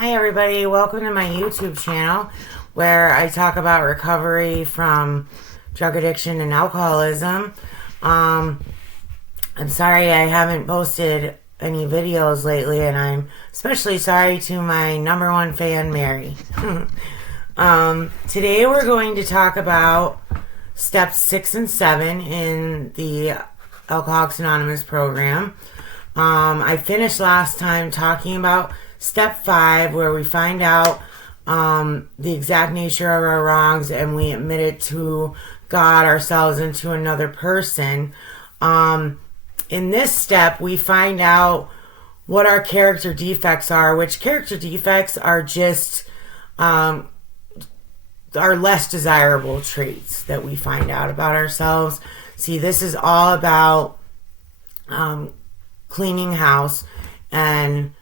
Hi everybody, welcome to my YouTube channel where I talk about recovery from drug addiction and alcoholism. I'm sorry I haven't posted any videos lately, and I'm especially sorry to my number one fan, Mary. Today we're going to talk about steps 6 and 7 in the Alcoholics Anonymous program. I finished last time talking about step 5, where we find out the exact nature of our wrongs and we admit it to God, ourselves, and to another person. In this step, we find out what our character defects are, which character defects are just our less desirable traits that we find out about ourselves. See, this is all about cleaning house and,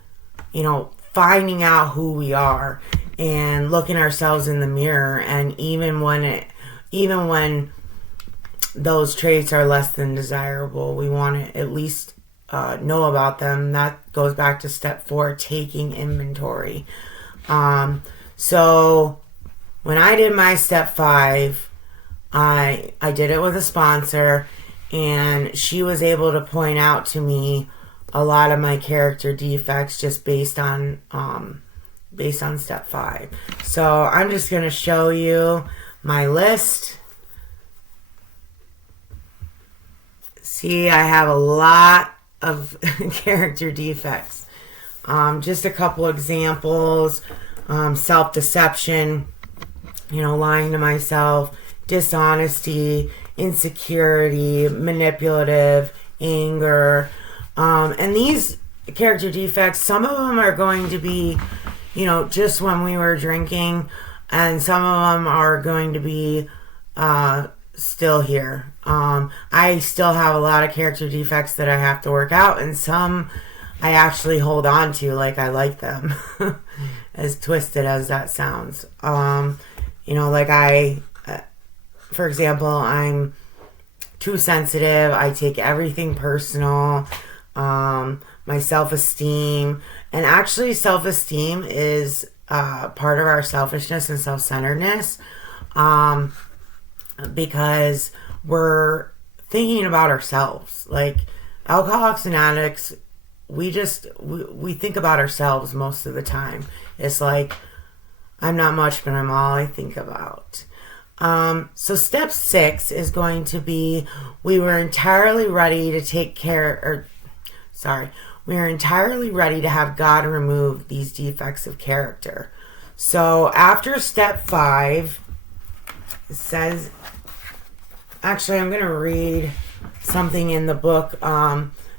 finding out who we are and looking ourselves in the mirror. And even when those traits are less than desirable, we want to at least know about them. That goes back to step 4, taking inventory. So when I did my step 5, I did it with a sponsor, and she was able to point out to me a lot of my character defects just based on step 5. So I'm just going to show you my list. See, I have a lot of character defects. Just a couple examples. Self-deception, lying to myself, dishonesty, insecurity, manipulative, anger. And these character defects, some of them are going to be, just when we were drinking, and some of them are going to be still here. I still have a lot of character defects that I have to work out, and some I actually hold on to like I like them, as twisted as that sounds. For example, I'm too sensitive. I take everything personal. My self-esteem, and actually self-esteem is part of our selfishness and self-centeredness, because we're thinking about ourselves. Like alcoholics and addicts, we think about ourselves most of the time. It's like, I'm not much, but I'm all I think about. So step 6 is going to be, we were entirely ready to have God remove these defects of character. So after step 5, it says, actually I'm going to read something in the book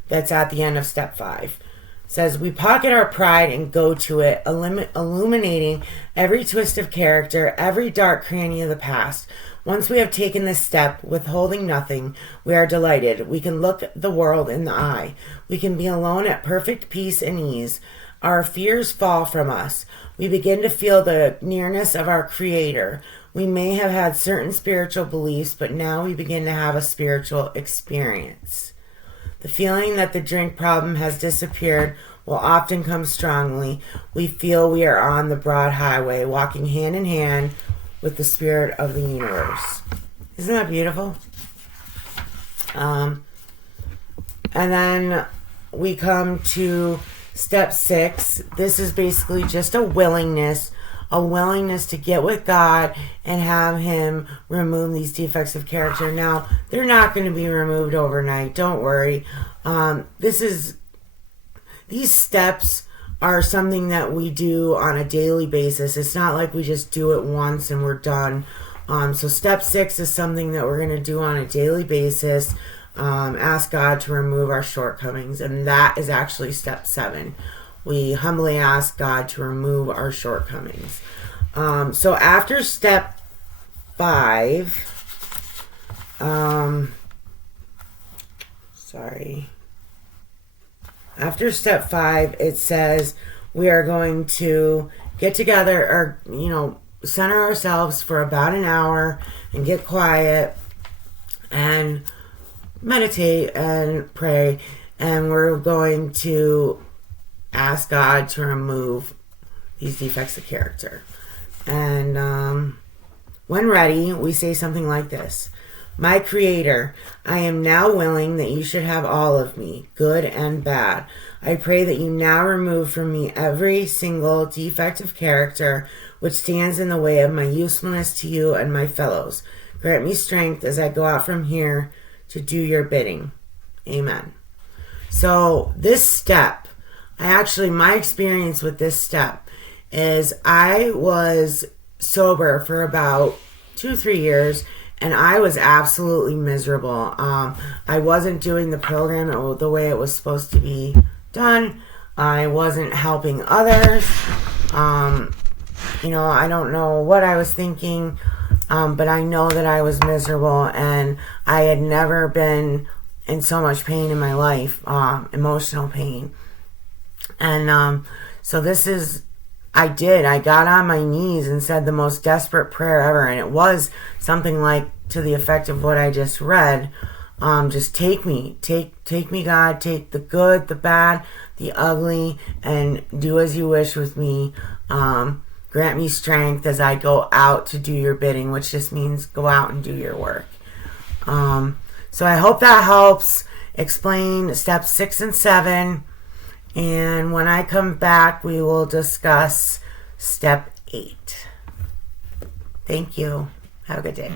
that's at the end of step 5. It says, we pocket our pride and go to it, illuminating every twist of character, every dark cranny of the past. Once we have taken this step, withholding nothing, we are delighted. We can look the world in the eye. We can be alone at perfect peace and ease. Our fears fall from us. We begin to feel the nearness of our Creator. We may have had certain spiritual beliefs, but now we begin to have a spiritual experience. The feeling that the drink problem has disappeared will often come strongly. We feel we are on the broad highway, walking hand in hand with the spirit of the universe. Isn't that beautiful? And then we come to step 6. This is basically just a willingness to get with God and have Him remove these defects of character. Now, they're not going to be removed overnight. Don't worry. These steps are something that we do on a daily basis. It's not like we just do it once and we're done. So step 6 is something that we're going to do on a daily basis. Ask God to remove our shortcomings. And that is actually step 7. We humbly ask God to remove our shortcomings. So after step 5, after step 5, it says we are going to get together or, center ourselves for about an hour and get quiet and meditate and pray. And we're going to ask God to remove these defects of character. And when ready, we say something like this. My Creator, I am now willing that you should have all of me, good and bad. I pray that you now remove from me every single defect of character which stands in the way of my usefulness to you and my fellows. Grant me strength as I go out from here to do your bidding. Amen. So this step, my experience with this step is I was sober for about 2-3 years, and I was absolutely miserable. I wasn't doing the program the way it was supposed to be done. I wasn't helping others. I don't know what I was thinking, but I know that I was miserable, and I had never been in so much pain in my life, emotional pain. And so I got on my knees and said the most desperate prayer ever, and it was something like to the effect of what I just read. Just take me, God, take the good, the bad, the ugly, and do as you wish with me. Grant me strength as I go out to do your bidding, which just means go out and do your work. So I hope that helps explain steps 6 and 7. And when I come back, we will discuss step 8. Thank you. Have a good day.